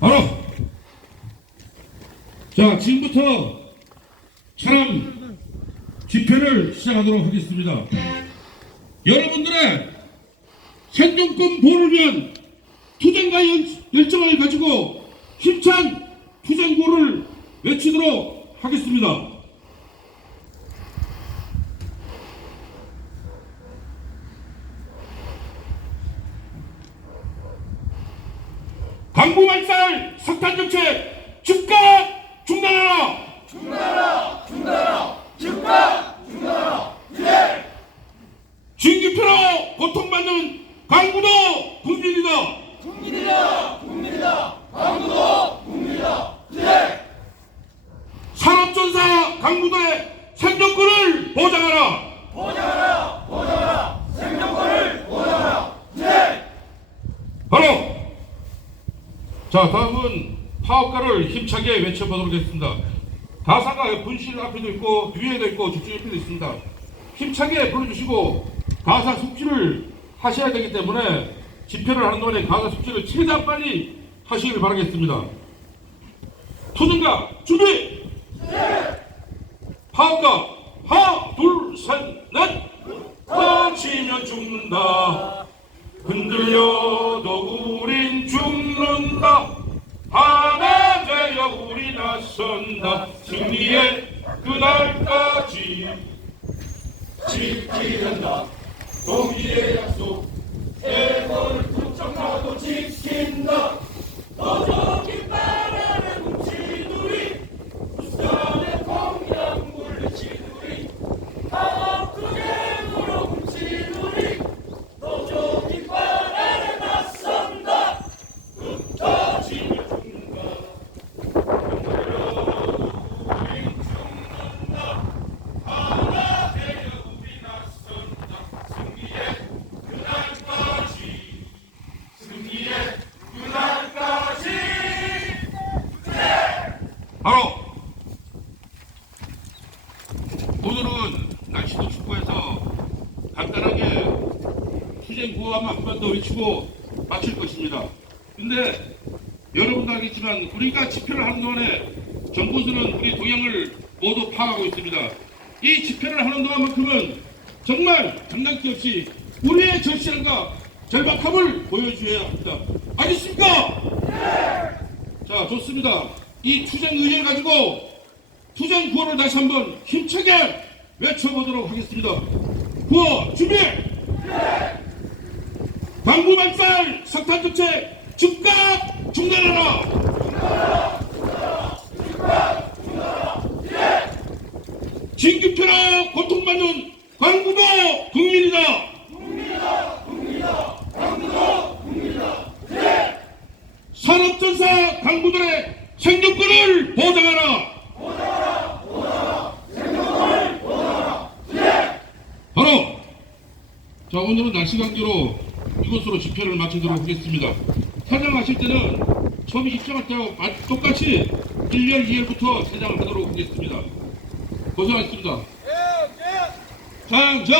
바로 자 지금부터 차람 집회를 시작하도록 하겠습니다. 여러분들의 생존권 보호를 위한 투쟁과 연- 열정을 가지고 힘찬 투쟁구를 외치도록 하겠습니다. 광부말살 석탄 정책 즉각 중단하라! 진기표로 고통받는 강구도 국민이다. 국민이다. 국민이다. 강구도 국민이다. 산업전사 강구도의 생존권을 보장하라. 보장하라. 보장하라. 생존권을 보장하라. 바로 자 다음은 파업가를 힘차게 외쳐보도록 하겠습니다. 가사가 분실 앞에도 있고 뒤에도 있고 저쪽 옆에도 있습니다. 힘차게 불러주시고 가사 숙지를 하셔야 되기 때문에 집회를 하는 동안에 가사 숙지를 최대한 빨리 하시길 바라겠습니다. 투쟁가 준비! 파업가 하나 둘셋넷 다치면 죽는다 흔들려도 우린 죽는다 하나 되어 우리 나 선다. 승리의 그날까지 지키는다. 동지의 약속. 애벌 붙잡아도 지킨다 어저기 바람에 뭉친 우리 부산의 공양 물리친 우리 아프게 물어 뭉친 우리 어저기 바람에 맞선다 흩어지면 죽는다 하나 되어 우리 나선다 승리의 그날까지 승리의 그날까지 바로 오늘은 날씨도 춥고 해서 간단하게 투쟁 구호하면 한 번 더 외치고 마칠 것입니다. 근데 여러분도 알겠지만 우리가 집회를 하는 동안에 정부수는 우리 동향을 모두 파악하고 있습니다. 이 집회를 하는 동안만큼은 정말 장난기 없이 우리의 절실함과 절박함을 보여줘야 합니다. 알겠습니까? 자, 좋습니다. 이 투쟁 의지를 가지고 투쟁 구호를 다시 한번 힘차게 외쳐보도록 하겠습니다. 구호 준비! 광부발살 석탄 정책 즉각 중단하라! 진규표로 고통받는 광부도 국민이다! 산업전사 강부들의 생존권을 보장하라! 바로 자 오늘은 날씨 관계로 이곳으로 집회를 마치도록 하겠습니다. 사장하실 때는 처음 입장할 때와 마- 똑같이 1열 2열부터 사장을 하도록 하겠습니다. 고생하셨습니다. 장자